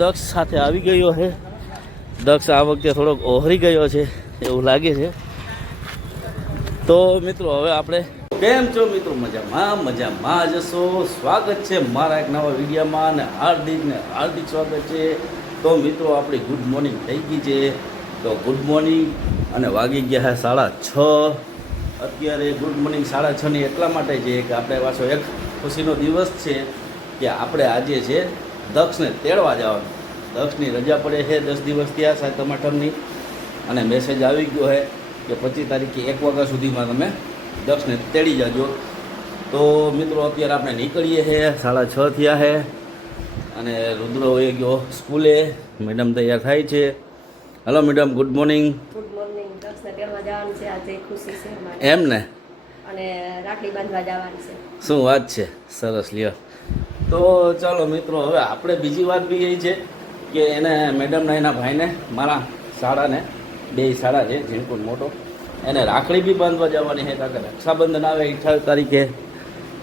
દક્ષ સાથે આવી ગયો છે. દક્ષ આ વખતે થોડોક ઓહરી ગયો છે એવું લાગે છે. તો મિત્રો હવે આપણે કેમ છો મિત્રો? મજામાં જશો. સ્વાગત છે મારા એક નવા વિડીયોમાં અને હાર્દિક સ્વાગત છે. તો મિત્રો આપણી ગુડ મોર્નિંગ થઈ ગઈ છે. તો ગુડ મોર્નિંગ અને વાગી ગયા 6:30. અત્યારે ગુડ મોર્નિંગ 6:30 એટલા માટે છે કે આપણે પાછો એક ખુશીનો દિવસ છે કે આપણે આજે છે દક્ષને તેડવા જવાનું. દક્ષની રજા પડે છે 10 દિવસ થયા સાતમ આઠમની, અને મેસેજ આવી ગયો છે કે 25 તારીખે 1 વાગ્યા સુધીમાં તમે દક્ષને તેડી જાજો. તો મિત્રો અત્યારે આપણે નીકળીએ છીએ, 6:30 થયા છે અને રુદ્ર હોઈ ગયો સ્કૂલે. મેડમ તૈયાર થાય છે. Hello madam, good morning. Good morning. દક્ષને તેડવા જવાનું છે આજે, ખુશી છે મારે. એમ ને? અને રાખડી બાંધવા જવાનું છે. શું વાત છે, સરસ. લ્યો તો ચાલો મિત્રો, હવે આપણે બીજી વાત બી એ છે કે એને મેડમના એના ભાઈને મારા શાળાને 2 શાળા છે જીનકુટ મોટો, એને રાખડી બી બાંધવા જવાની છે. કારણ કે રક્ષાબંધન આવે 28 તારીખે,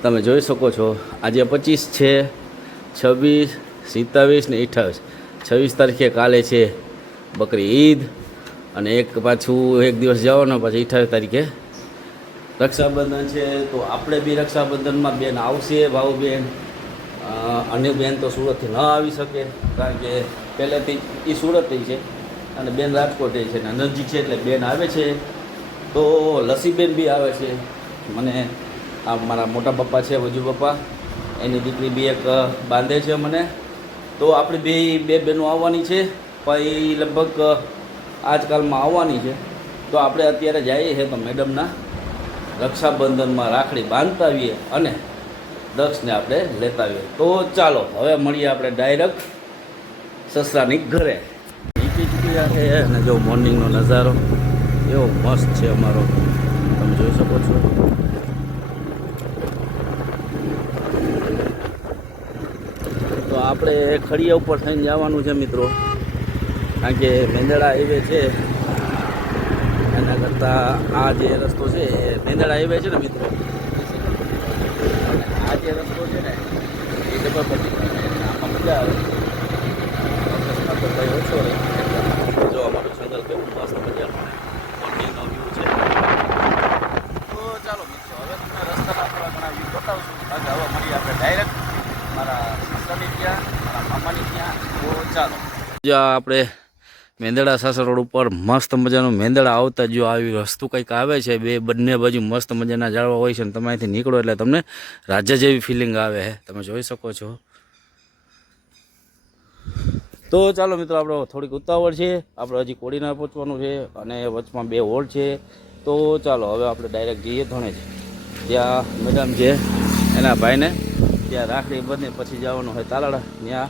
તમે જોઈ શકો છો. આજે 25 છે, 26, 27 ને 28. 26 તારીખે કાલે છે બકરી ઈદ, અને પાછું એક દિવસ જવાનો, પછી 28 તારીખે રક્ષાબંધન છે. તો આપણે બી રક્ષાબંધનમાં બેન આવશે, ભાવ બેન. અન્ય બેન તો સુરતથી ન આવી શકે, કારણ કે પહેલેથી એ સુરતથી છે અને બેન રાજકોટ છે ને નજીક છે, એટલે બેન આવે છે. તો લસીબેન બી આવે છે. મને આ મારા મોટા પપ્પા છે, વજુ પપ્પા, એની દીકરી બી એક બાંધે છે મને. તો આપણી બે બહેનો આવવાની છે, પણ એ લગભગ આજકાલમાં આવવાની છે. તો આપણે અત્યારે જઈએ છીએ તો મેડમના રક્ષાબંધનમાં રાખડી બાંધતા આવીએ અને દક્ષને આપણે લેતા આવીએ. તો ચાલો હવે મળીએ આપણે ડાયરેક્ટ સસરાની ઘરે. નીચે ચૂકી છે અને જો મોર્નિંગનો નજારો એવો મસ્ત છે અમારો, તમે જોઈ શકો છો. તો આપણે ખડિયા ઉપર થઈને જવાનું છે મિત્રો, કારણ કે મેંદડા હાઈવે છે એના કરતાં આ જે રસ્તો છે એ મેંદડા હાઈવે છે ને મિત્રો, આ જે રસ્તો છે ને એ ડબલ પટ્ટી આમાં મજા આવે. અકસ્માત તો કંઈ ઓછો રહે. જો અમારું જંગલ કેવું મસ્ત મજાનું મોર્નિંગનો વ્યૂ છે. તો ચાલો મિત્રો, હવે તમને રસ્તાના થોડા ઘણા વ્યૂ બતાવશું. કારણ કે હવે મળીએ આપણે ડાયરેક્ટ મારા સાસરની ત્યાં, મારા મામાની ત્યાં. તો ચાલો, જો આપણે મેંદડા સાસર રોડ ઉપર મસ્ત મજાનું મેંદડા આવતા જો આવી વસ્તુ કંઈક આવે છે. બંને બાજુ મસ્ત મજાના ઝાડવા હોય છે, અને તમે અહીંથી નીકળો એટલે તમને રાજ્ય જેવી ફિલિંગ આવે છે, તમે જોઈ શકો છો. તો ચાલો મિત્રો, આપણે થોડીક ઉતાવળ છે, આપણે હજી કોડીનાર પહોંચવાનું છે અને વચમાં 2 હોલ છે. તો ચાલો હવે આપણે ડાયરેક્ટ જઈએ ધોણેજ. ત્યાં મેડમ છે એના ભાઈને ત્યાં રાખડી બંને પછી જવાનું હોય તાલાળા, ત્યાં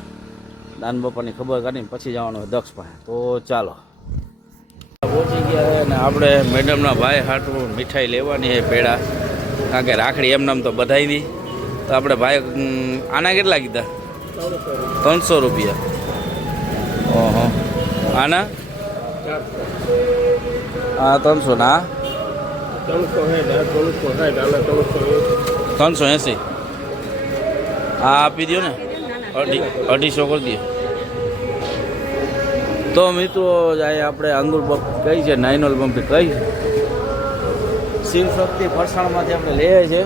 દાન બાપાની ખબર કાઢીને પછી જવાનું હોય દક્ષ પાસે. તો ચાલો પહોંચી ગયા છે અને આપણે મેડમના ભાઈ હાટું મીઠાઈ લેવાની છે, પેડા. કારણ કે રાખડી એમ નામ તો બધાય નહીં. તો આપણે ભાઈ આના કેટલા કીધા? 300 રૂપિયા. ઓહો, આના હા 300 ના 380. હા આપી દો ને, 250 કરી દો. તો મિત્રો જાય આપણે અંગુર પંપ કઈ છે, નાઇનોલ પંપ કઈ શિવશક્તિ ફરસાણમાંથી આપણે લઈએ છીએ.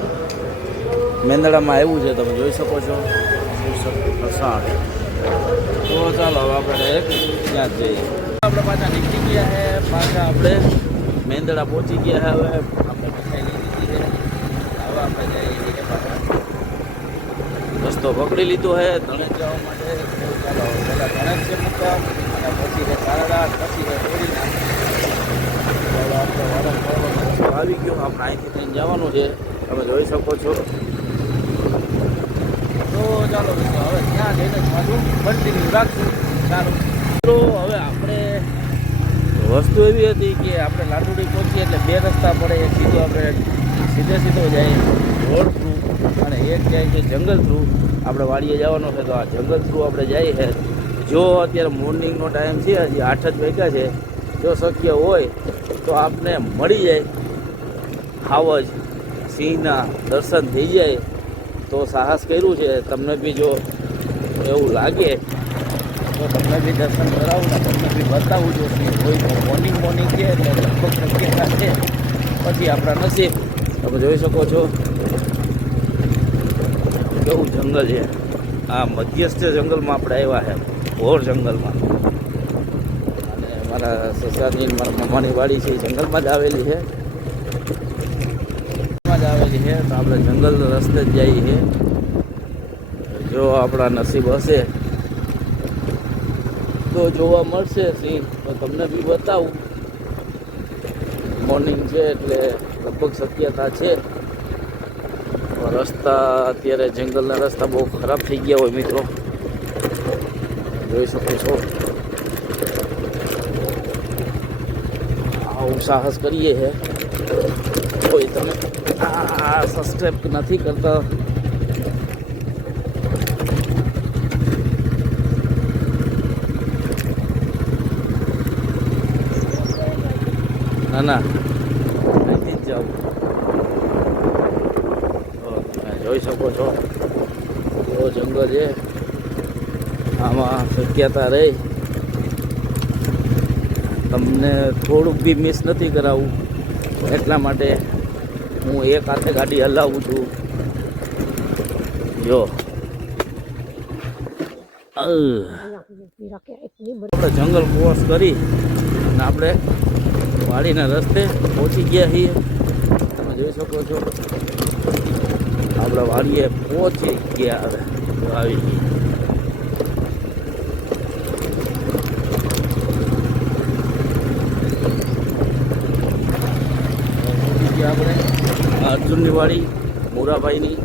મેંદડામાં આવ્યું છે, તમે જોઈ શકો છો, શિવશક્તિ ફરસાણ. તો ચાલો હવે આપણે ત્યાં જ જઈએ. આપણે પાછા નીકળી ગયા છે, પાછા આપણે મેંદડા પહોંચી ગયા છે. હવે આપણે મીઠાઈ લઈ લીધી છે, હવે આપણે જઈએ પાછા. રસ્તો પકડી લીધો છે ધણેજ જવા માટે. ચાલો પહેલાં ધણેજ છે મુકામ, અને પછી છે તારાડા, પછી છે કોડીનાર. ચાલો આપણે વારંવાર આવી ગયો, આપણે અહીંથી થઈને જવાનું છે, તમે જોઈ શકો છો. તો ચાલો મિત્રો, હવે ત્યાં જઈને જ પાછું કન્ટિન્યુ રાખશું. સારું મિત્રો, હવે આપણે વસ્તુ એવી હતી કે આપણે લાડુડી પહોંચીએ એટલે 2 રસ્તા પડે. એક સીધો આપણે સીધો જાય રોડ થ્રુ, અને એક જાય છે જંગલ થ્રુ. આપણે વાડીએ જવાનું છે, તો આ જંગલ થ્રુ આપણે જઈએ છે. જો અત્યારે મોર્નિંગનો ટાઈમ છે, હજી 8 જ વાગ્યા છે. જો શક્ય હોય તો આપને મળી જાય હાવજ સિંહના દર્શન થઈ જાય તો સાહસ કર્યું છે. તમને બી જો એવું લાગે તો તમને બી દર્શન કરાવું ને તમને બી બતાવું છું કોઈ મોર્નિંગ છે એટલે લગભગ શક્યતા છે પછી આપણા નસીબ તમે જોઈ શકો છો કેવું જંગલ છે આ મધ્યસ્થ જંગલમાં આપણે આવ્યા છે ઘોર જંગલમાં અને મારા સસરાની મારા મમ્માની વાડી છે એ જંગલમાં જ આવેલી છે તો આપણે જંગલ રસ્તે જ જઈએ છીએ જો આપણા નસીબ હશે તો જોવા મળશે સિંહ તો તમને બી બતાવું મોર્નિંગ છે એટલે લગભગ શક્યતા છે રસ્તા અત્યારે જંગલના રસ્તા બહુ ખરાબ થઈ ગયા હોય મિત્રો જોઈ શકો છો આવું સાહસ કરીએ છે કોઈ તમે સબસ્ક્રાઈબ નથી કરતા ના અહીંથી જ જાઉં તમે જોઈ શકો છો એવો જંગલ છે આમાં શક્યતા રહી તમને થોડુંક બી મિસ નથી કરાવું એટલા માટે હું એક હાથે ગાડી હલાવું છું જો આપણે જંગલ ક્રોસ કરી અને આપણે વાડીના રસ્તે પહોંચી ગયા છીએ તમે જોઈ શકો છો આપણે વાડીએ પહોંચી ગયા હવે આવી ગઈ આપણે અર્જુનની વાડી મોરાભાઈની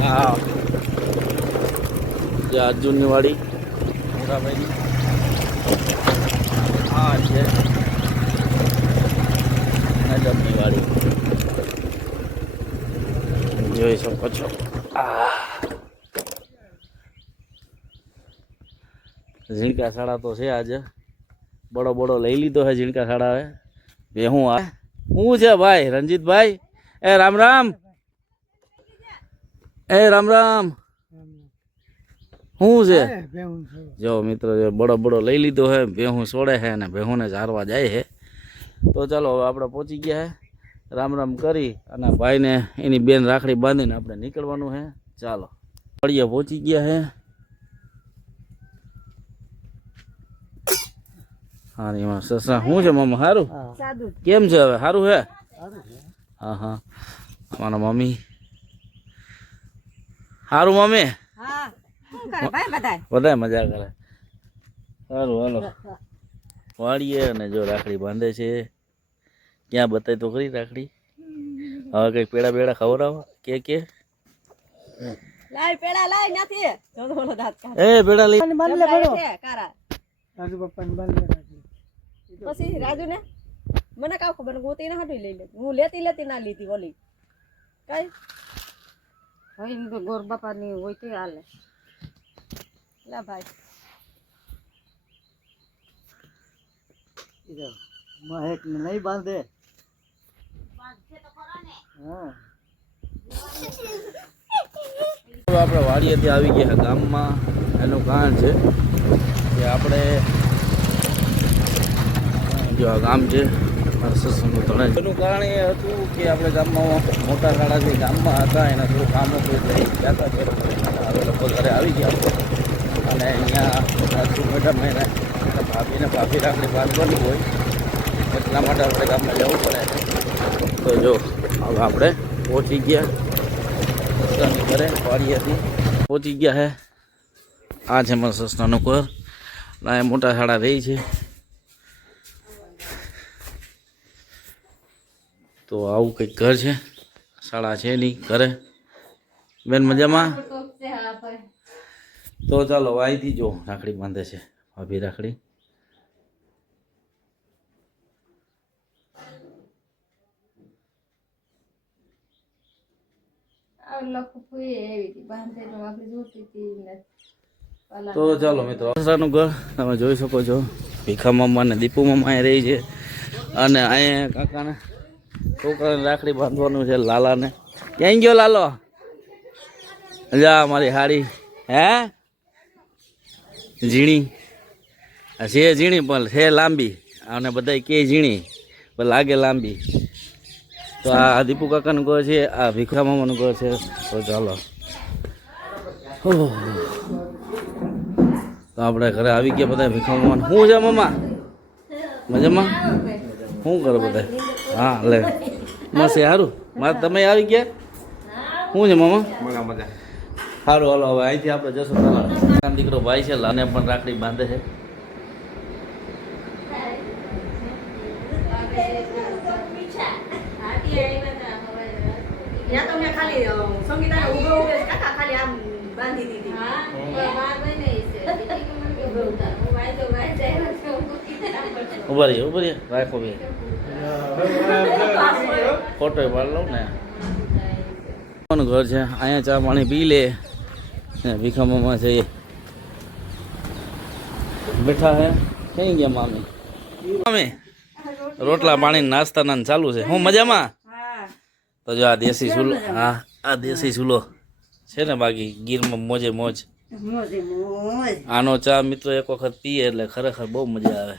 હા જે અર્જુનની વાડી મોરાભાઈની હા છે મેડમની વાડી જોઈ શકો છો ઝીણકા સાડા તો છે આજે બડો લઈ લીધો હે ઝીણકા સાડા હવે બે હું આ શું છે ભાઈ રંજીતભાઈ એ રામ રામ શું છે જો મિત્રો બડો લઈ લીધો હે ભેહું છોડે છે અને ભેહુંને ચારવા જાય છે તો ચાલો હવે આપણે પહોંચી ગયા હે રામ કરી અને ભાઈને એની બેન રાખડી બાંધીને આપણે નીકળવાનું છે ચાલો ફળિયા પહોંચી ગયા હે હા એમાં સસરા શું છે મમ્મી સારું કેમ છે હવે સારું છે હા અમારા મમ્મી સારું મમ્મી બધા મજા કરે સારું હાલો વાળીએ અને જો રાખડી બાંધે છે ક્યાં બતાય તો ખરી રાખડી હવે કઈક પેડા બેડા ખવડાવો કે લાય પેડા લાય નથી એ પેડા લઈ રાજુ પપ્પાને બાંધ પછી રાજુ ને મને કાવ ખબર ગોતી ના હાટું લઈ લે હું લેતી ના લીધી ઓલી કઈ હવે તો ગોર બાપા ની હોય તે હાલે લા ભાઈ મહેક ને નહીં બાંધે આપણે વાડીએથી આવી ગયા ગામમાં એનું કારણ છે કે આપણે જો આ ગામ છે એનું કારણ એ હતું કે આપણે ગામમાં મોટા શાળા જે ગામમાં હતા એના થોડું કામ હતું એટલે ગયા હતા હવે લોકો ઘરે આવી ગયા અને અહીંયા રાજુ મેડમ એને ભાભી રાખડી બાંધવાની હોય એટલા માટે આપણે ગામમાં જવું પડે તો જો હવે આપણે પહોંચી ગયા સસરાની ઘરે વાડીએથી પહોંચી ગયા હે આ છે મારા સસરાનું ઘર ના એ મોટા શાળા રહી છે તો આવું કંઈક ઘર છે શાળા છે નહીં ઘરે બેન મજામાં તો ચાલો અહીંથી જો રાખડી બાંધે છે ભાભી રાખડી તો ચાલો મિત્રો સસરાનું ઘર તમે જોઈ શકો છો ભીખા મામા ને દીપુ મામા અહીં રહી છે અને અહીંયા કાકાને છોકરાને રાખડી બાંધવાનું છે લાલાને ક્યાં ગયો લાલો જા મારી હાડી હે ઝીણી આ છે ઝીણી પણ છે લાંબી અને બધા કે ઝીણી પણ લાગે લાંબી. તો આ દીપુ કાકાનું ઘર છે, આ ભીખા મામાનું ઘર છે. તો ચાલો તો આપણે ઘરે આવી ગયા બધા ભીખા મામા. શું છે મામા મજામાં? શું કરો બધા? હા લે મસ્ત સારું. મારે તમે આવી ગયા? શું છે મામા? સારું હાલો હવે અહીંથી આપણે જશું તારા દીકરો ભાઈ છે લાને પણ રાખડી બાંધે છે. ત્યાં તો મેં ખાલી સંગીતાને ઉભો ઉભો કાકા ખાલી આમ બાંધી દીધી. ઉભા રહીએ રાખો બે ફોટો પાડ લઉં ને. ઘર છે અહીંયા ચા પાણી પી લે ને ભીખા મામા છે એ બેઠા હે. કઈ ગયા મામી? મામી રોટલા પાણી નાસ્તા ના ચાલુ છે. હું મજામાં? તો જો આ દેશી ચૂલો, હા આ દેશી ચૂલો છે ને બાકી ગીરમાં મોજે મોજ. આનો ચા મિત્રો એક વખત પીએ એટલે ખરેખર બહુ મજા આવે.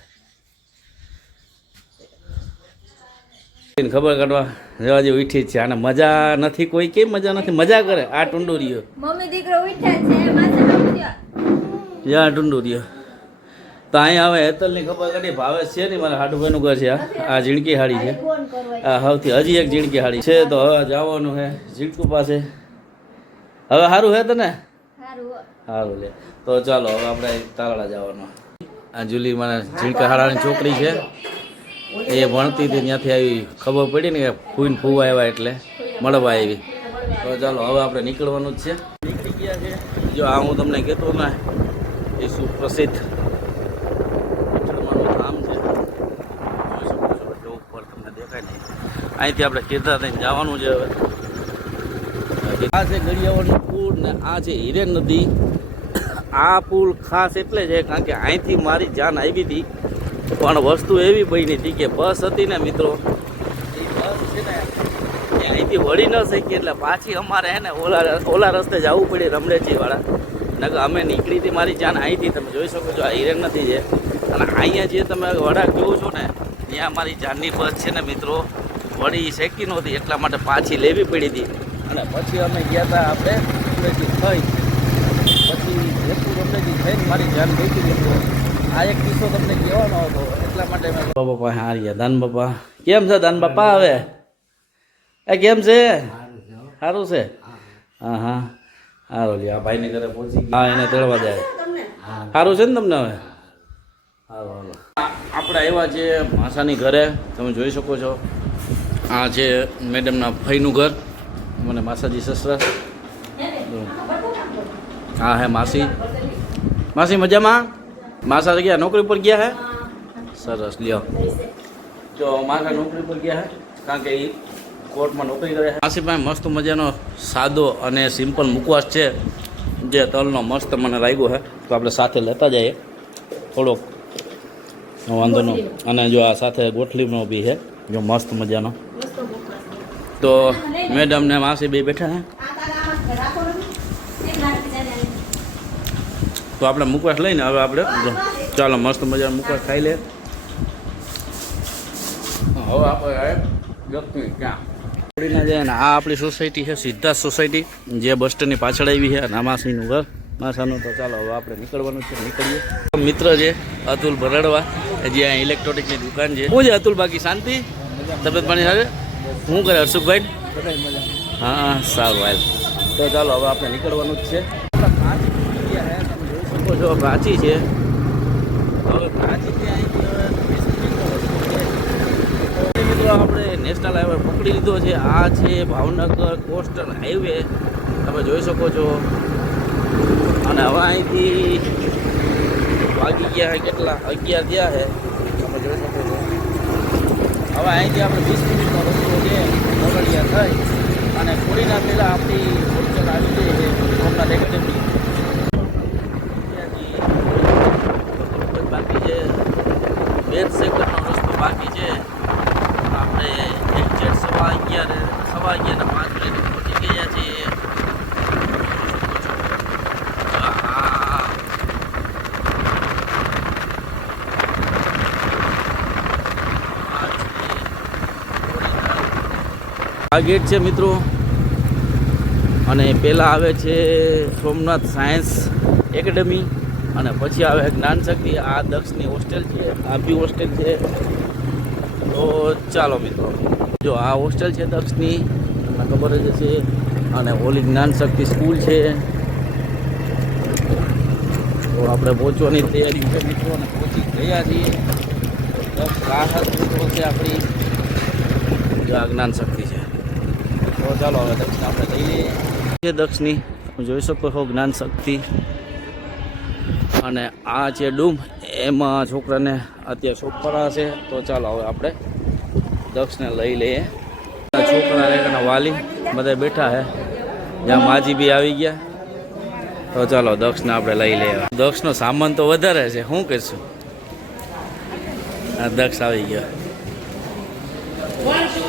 ખબર કાઢવા જવા જે ઉઠી જ છે. આને મજા નથી, કોઈ કેમ મજા નથી? મજા કરે આ ટુંડુરીઓ. મમ્મી દીકરો ઉઠ્યા છે માથે ઉઠ્યા યા ટુંડુરીઓ. તો અહીંયા હવે હેતલની ખબર કાઢી. ભાવેશ છે ને મારા હાડુભાઈનું ઘર છે. આ ઝીણકી હાડી છે. આ સૌથી હજી એક ઝીણકી હાડી છે. તો હવે જવાનું છે ઝીણકુ પાસે. હવે સારું હે તને? સારું લે. તો ચાલો હવે આપણે તારાળા જવાનું. આ જુલી મને ઝીણકા હાડાની છોકરી છે. એ ભણતી હતી ત્યાંથી આવી ખબર પડી ને કે ફૂઈને ફૂવા આવ્યા એટલે મળવા આવી. તો ચાલો હવે આપણે નીકળવાનું જ છે. નીકળી ગયા છે. જો આ હું તમને કહેતો ને એ સુપ્રસિદ્ધ ધામ છે. જોઈ શકો છો ટોપ પર તમને દેખાય નહીં. અહીંથી આપણે કેદાર થઈને જવાનું છે. હવે આ છે ગળિયાવાડનો પુલ ને આ છે હિરેન નદી. આ પુલ ખાસ એટલે છે કારણ કે અહીંથી મારી જાન આવી હતી પણ વસ્તુ એવી બની હતી કે બસ હતી ને મિત્રો, એ બસ છે ને એ અહીંથી વળી ન શકી એટલે પાછી અમારે હે ને ઓલા રસ્તે જવું પડે રમણેજી વાળા. નકર અમે નીકળી હતી મારી જાન અહીંથી. તમે જોઈ શકો છો આ હિરેન નદી છે અને અહીંયા જે તમે વડા કહો છો ને ત્યાં મારી જાનની બસ છે ને મિત્રો વળી શેકી નહોતી એટલા માટે પાછી લેવી પડી હતી. અને પછી અમે ગયા હતા આપણે રમણેજી થઈ, પછી જેટલું રમણેજી થઈને મારી જાન ગઈ હતી મિત્રો. આ એક કિસ્સો તમને કહેવાનો હતો એટલા માટે બાપા હાર ગયા. દાન બાપા કેમ છે? દાન બાપા હવે એ કેમ છે? સારું છે? હા હા સારું લે. આ ભાઈને ઘરે પહોંચી ગયા. હા એને તેડવા જાય. સારું છે ને તમને હવે? સારું હાલો. આપણે આવ્યા છે માસાની ઘરે. તમે જોઈ શકો છો આ છે મેડમના ભાઈનું ઘર. મને માસાજી સસરા. હા હે માસી. માસી મજામાં? માસા ગયા નોકરી પર ગયા હે? સરસ લ્યો. જો માસા નોકરી પર ગયા હે કારણ કે એ કોર્ટમાં નોકરી કરે છે. માસી પાસે મસ્ત મજાનો સાદો અને સિમ્પલ મુખવાસ છે જે તલનો મસ્ત મને લાગ્યો છે. તો આપણે સાથે લેતા જઈએ થોડોક વાંધો ન. અને જો આ સાથે ગોઠલીનો બી છે જો મસ્ત મજાનો. તો મેડમ ને માસી બે બેઠા હે. તો આપણે મુખવાસ લઈને હવે આપણે ચાલો મસ્ત મજાનો મુખવાસ ખાઈ લે. હવે આપણે જખમી ક્યાં થોડીના જાય ને આ આપણી સોસાયટી છે સિદ્ધાર્થ સોસાયટી જે બસ સ્ટેન્ડની પાછળ આવી છે. અને માસીનું ઘર માસાનું. તો ચાલો હવે આપણે નીકળવાનું છે. નીકળીએ. મિત્ર છે અતુલ ભરડવા જે અહીંયા ઇલેક્ટ્રોનિકની દુકાન છે. શું છે અતુલ બાકી શાંતિ? તબિયત પાણી સારી? શું કરે હર્ષુભાઈ? હા સારું હાલ. તો ચાલો હવે આપણે નીકળવાનું જ છે. જો પ્રાચી છે હવે પ્રાચી મિત્રો આપણે નેશનલ હાઈવે પકડી લીધો છે. આ છે ભાવનગર કોસ્ટલ હાઈવે તમે જોઈ શકો છો. અને હવે અહીંથી વાગી ગયા છે કેટલા 11 થયા છે તમે જોઈ શકો છો. હવે અહીંથી આપણે 20 મિનિટનો રસ્તો છે મોગળિયા થઈ અને થોડીના પહેલાં આપણી હોસ્ટેલ આવી ગઈ છે સોમનાથ એકેડેમી. બાકી છે 2 સેકન્ડનો રસ્તો બાકી છે. આપણે એક્ઝેક્ટ 11:15 ને 5 મિનિટ પહોંચી ગયા છીએ. આ ગેટ છે મિત્રો, અને પહેલાં આવે છે સોમનાથ સાયન્સ એકેડમી, અને પછી આવે જ્ઞાન શક્તિ. આ દક્ષની હોસ્ટેલ છે, આ બી હોસ્ટેલ છે. તો ચાલો મિત્રો, જો આ હોસ્ટેલ છે દક્ષની, તમને ખબર જ હશે. અને ઓલી જ્ઞાન શક્તિ સ્કૂલ છે. તો આપણે પહોંચવાની તૈયારી છે મિત્રો, અને પહોંચી ગયા છીએ. દક્ષ રાહત મિત્રો છે આપણી, જો આ જ્ઞાન શક્તિ છે. તો ચાલો હવે દક્ષને આપણે લઈ લઈએ. દક્ષની તમે જોઈ શકો છો જ્ઞાન શક્તિ, અને આ છે ડૂમ, એમાં છોકરાને અત્યારે સોપરા છે. તો ચાલો હવે આપણે દક્ષને લઈ લઈએ. છોકરા એના વાલી બધા બેઠા છે, જ્યાં માજી બી આવી ગયા. તો ચાલો દક્ષને આપણે લઈ લઈએ. દક્ષનો સામાન તો વધારે છે, શું કહીશું. આ દક્ષ આવી ગયો.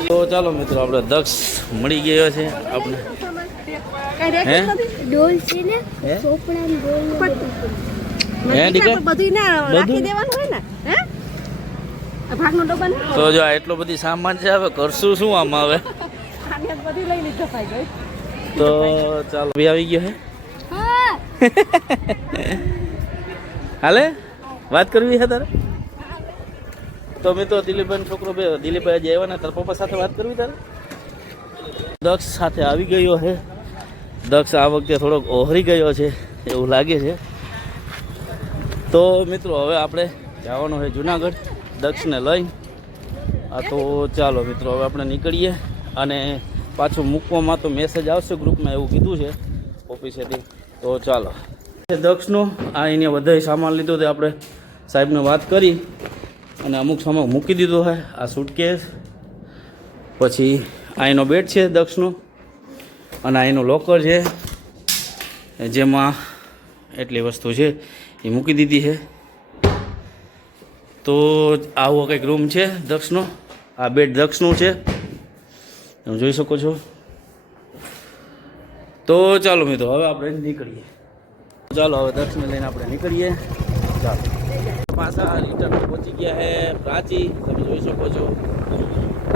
તો ચાલો મિત્રો, આપણે દક્ષ મળી ગયો છે આપણે. હે ડોલ છે ને, હે? ચોપડા ને ડોલ હે દીકરા? બધું ના બધું? રાખી દેવાનું હોય ને, હે આ ભાગનો ડબ્બો ને તો જો આ એટલો બધી સામાન છે, હવે કરશું શું આમાં હવે. આને બધી લઈ લીધો ભાઈ ગઈ. તો ચાલો ભાઈ આવી ગયો હે. હા હાલે વાત કરવી છે તારે? તો મિત્રો દિલીપભાઈ છોકરો બે દિલીપભાઈ જે આવ્યા ને તારા પપ્પા સાથે વાત કરવી તારે? દક્ષ સાથે આવી ગયો છે. દક્ષ આ વખતે થોડોક ઓહરી ગયો છે એવું લાગે છે. તો મિત્રો હવે આપણે જવાનું છે જુનાગઢ દક્ષને લઈ. તો ચાલો મિત્રો હવે આપણે નીકળીએ, અને પાછું મૂકવામાં તો મેસેજ આવશે ગ્રુપમાં એવું કીધું છે ઓફિસેથી. તો ચાલો દક્ષનો આ એને વધારે સામાન લીધો તે આપણે સાહેબને વાત કરી, અને અમુક સામાન મૂકી દીધો છે. આ સૂટકેસ, પછી આ એનો બેડ છે દક્ષનો, અને આ એનું લોકર છે જેમાં એટલી વસ્તુ છે એ મૂકી દીધી છે. તો આવો કંઈક રૂમ છે દક્ષનો. આ બેડ દક્ષનું છે, તમે જોઈ શકો છો. તો ચાલો મિત્રો હવે આપણે નીકળીએ. ચાલો હવે દક્ષને લઈને આપણે નીકળીએ. ચાલો પાછા રિટર્ન પહોંચી ગયા છે પ્રાચી, તમે જોઈ શકો છો.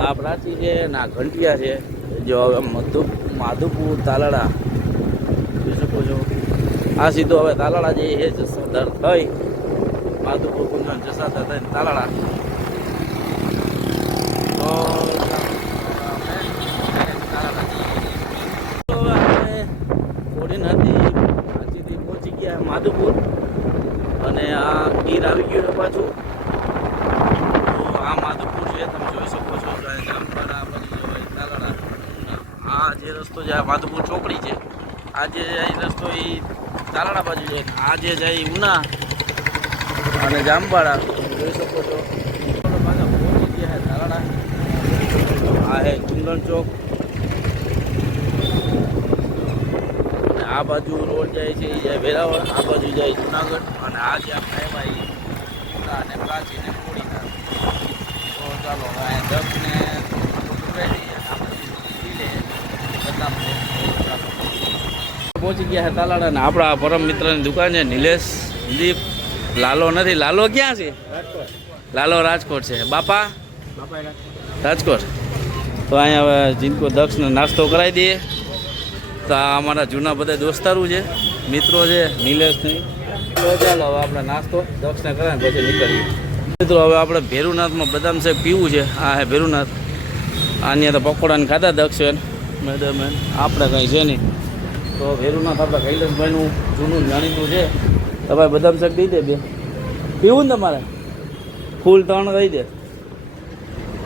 આ પ્રાચી છે ને આ ઘંટિયા છે. જો હવે માધુપુર તાલાળા જોઈ શકો છો. આ સીધો હવે તાલાળા જે છે જસોદર થઈ માધુપુર કુંજન જસાદર થઈને તાલાળા. તો હવે આપણે પ્રાચીથી પહોંચી ગયા માધુપુર, અને આ ગીર આવી ગયું છે પાછું. તો આ માધુપુર છે, તમે જોઈ શકો છો. જામપાડા બાજુ જવાય તાલાળા. આ જે રસ્તો છે આ માધુપુર ચોકડી છે. આ જે જાય રસ્તો એ તાલાળા બાજુ છે. આ જે જાય ઉના અને જામપાડા જોઈ શકો છો. પાછા પહોંચી ગયા છે તાલાળા. આ હે ચુંદન ચોક, અને આ બાજુ રોડ જાય છે એ જાય વેરાવળ, આ બાજુ જાય જુનાગઢ, અને આ જે આપણે આવ્યા એ અને પ્રાચી ને ખોડીનાર. તો ચાલો હવે અહીંયા દક્ષને પહોંચી ગયા છે તાલાળા. ને આપણા પરમ મિત્રની દુકાન છે નિલેશ દીપ. લાલો નથી, લાલો ક્યાં છે? લાલો રાજકોટ છે. બાપા રાજકોટ. તો અહીંયા હવે જીનકો દક્ષને નાસ્તો કરાવી દઈએ. તો આ અમારા જૂના બધા દોસ્તારું છે, મિત્રો છે નિલેશની. તો ચાલો હવે આપણે નાસ્તો દક્ષને કરાવીને પછી નીકળીએ. મિત્રો હવે આપણે ભેરુનાથમાં બદામ શેક પીવું છે. આ હે ભેરુનાથ. આની તો પકોડાને ખાધા દક્ષ મેડમ, આપણે કંઈ છે નહીં. તો ભેરુનાથ આપણે કૈલાસભાઈનું જૂનું જાણીતું છે. તમારે બદામ શેક દઈ દે બે પીવું ને તમારે, ફૂલ 3 દઈ દે.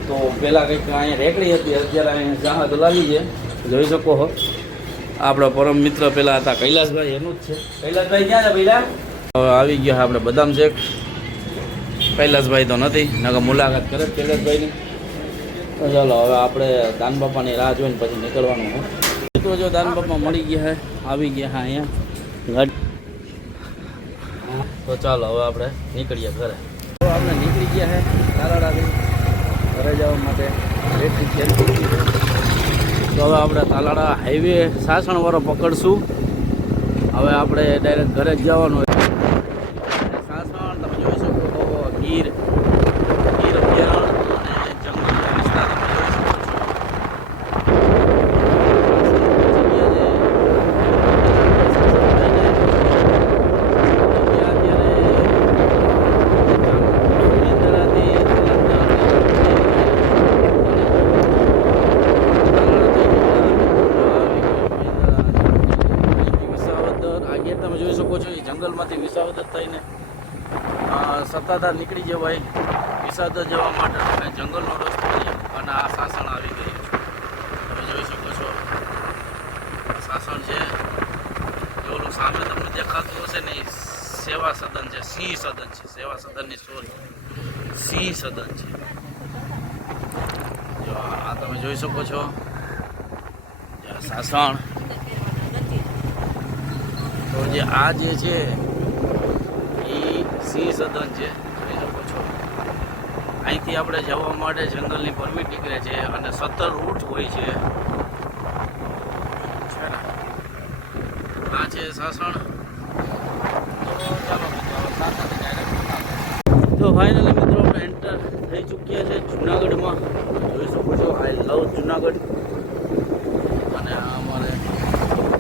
તો પહેલાં કંઈક અહીંયા રેકડી હતી, અત્યારે અહીંયા જહાજ લાવી છે, જોઈ શકો છો. આપણા પરમ મિત્ર પહેલાં હતા કૈલાસભાઈ, એનું જ છે. કૈલાસભાઈ ક્યાં છે પહેલાં? હવે આવી ગયા આપણે બદામ શેક. કૈલાસભાઈ તો નથી, નકર મુલાકાત કરે કૈલાસભાઈની. તો ચાલો હવે આપણે દાન બાપાની રાહ જોઈને પછી નીકળવાનું હોય. તો જો દાન બાપા મળી ગયા છે, આવી ગયા હા અહીંયા ગાડી. તો ચાલો હવે આપણે નીકળીએ ઘરે. તો આપણે નીકળી ગયા છે તાલાળાથી ઘરે જવા માટે. તો હવે આપણે તાલાળા હાઈવે સાસણવાળો પકડશું. હવે આપણે ડાયરેક્ટ ઘરે જ જવાનું હોય. સાસણ તમે જોઈ શકો તો ગીર અભયારણ્ય અને જંગલ વિસ્તાર તમે જોઈ શકો છો. સાવધ થઈને સત્તાધાર નીકળી જવાય વિસાદર જવા માટે અમે જંગલનો રસ્તો છે અને આ સાસણ આવી ગયું તમે જોઈ શકો છો આ સાસણ છે ઓલું સામે તમને દેખાતું હશે ને ઈ સેવા સદન છે સિંહ સદન છે સેવા સદનની સોરી સિંહ સદન છે જો આ તમે જોઈ શકો છો સાસણ તો જે આ જે છે એ સિંહ સદન છે જોઈ શકો છો અહીંથી આપણે જવા માટે જંગલની પરમિટ નીકળે છે અને 17 રૂટ હોય છે ને આ છે સાસણ તો ચાલો મિત્રો સાસણથી ડાયરેક્ટ તો ફાઇનલી મિત્રો આપણે એન્ટર થઈ ચૂક્યા છે જુનાગઢમાં જોઈ શકો છો આઈ લવ જુનાગઢ અને આ અમારે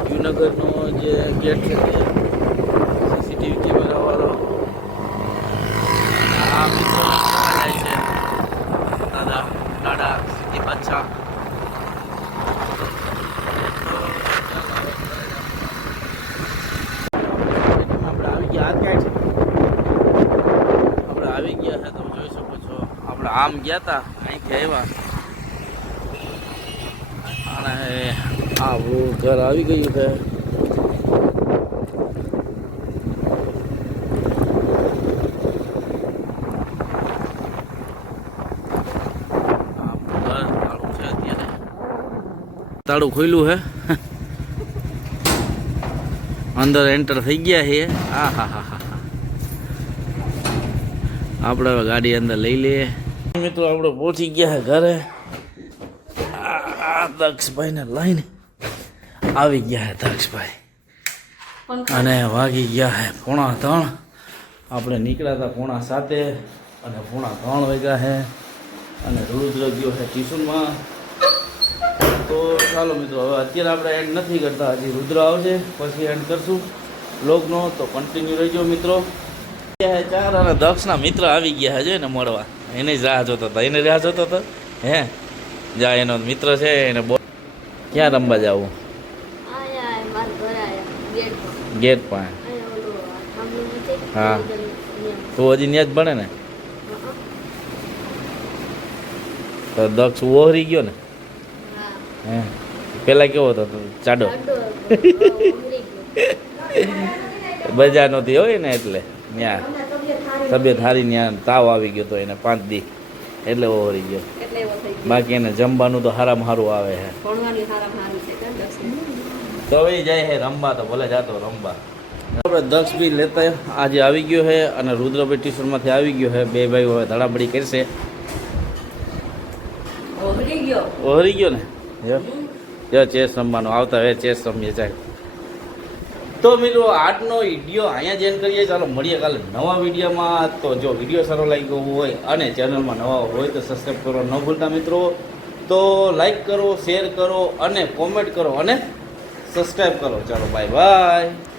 જુનાગઢનો જે ગેટ છે તે સીસીટીવી કેમેરાવાળો આ મિત્રો જાય છે દાદા દાદા સીધી બાદશાહ આપણે આવી ગયા આપણે આવી ગયા છે તમે જોઈ શકો છો આપણે આમ ગયા હતા અહીંથી આવ્યા અને આપણું ઘર આવી ગયું છે તાળું ખોલ્યું હે અંદર એન્ટર થઈ ગયા છે હા હા હા હા આપણે હવે ગાડી અંદર લઈ લઈએ મિત્રો આપણે પહોંચી ગયા છે ઘરે આ દક્ષભાઈને લઈને આવી ગયા છે દક્ષભાઈ અને વાગી ગયા છે 3:30 આપણે નીકળ્યા હતા 7:30 અને 3:30 વાગ્યા છે અને રુદ્ર ગયો છે ટ્યુશનમાં તો ચાલો મિત્રો હવે અત્યારે આપણે એન્ડ નથી કરતા હજી રુદ્ર આવશે પછી એન્ડ કરશું બ્લોગનો તો કન્ટિન્યુ રહેજો મિત્રો 4 અને દક્ષના મિત્ર આવી ગયા છે ને મળવા એને જ રાહ જોતો હતો એને રાહ જોતો હતો હે જા એનો મિત્ર છે એને ક્યાં રમવા જવું ગેટ પાસે હા તો હજી ત્યાં જ ભણે ને તો દક્ષ ઓહરી ગયો ને હે પેલા કેવો હતો ચાડો બજાર નહોતી હોય ને એટલે ત્યાં તબિયત સારી ત્યાં તાવ આવી ગયો તો એને 5 દી એટલે ઓહરી ગયો બાકી એને જમવાનું તો સારામાં સારું આવે છે તો હવે જાય છે રમવા તો ભલે જાતો રમવા આપણે દક્ષ બી લેતા આજે આવી ગયો છે અને રુદ્રભાઈ ટ્યુશનમાંથી આવી ગયો છે બે ભાઈ હવે ધડાબડી કરશે ઓહરી ગયો ને જો ચેસ રમવાનું આવતા હવે ચેસ રમીએ ચાલ તો મિત્રો આજનો વિડીયો અહીંયા જ એન્ડ કરીએ ચાલો મળીએ કાલે નવા વિડીયોમાં તો જો વિડીયો સારો લાગ્યો હોય અને ચેનલમાં નવા હોય તો સબસ્ક્રાઈબ કરો ન ભૂલતા મિત્રો તો લાઈક કરો શેર કરો અને કોમેન્ટ કરો અને સબસ્ક્રાઈબ કરો ચાલો બાય બાય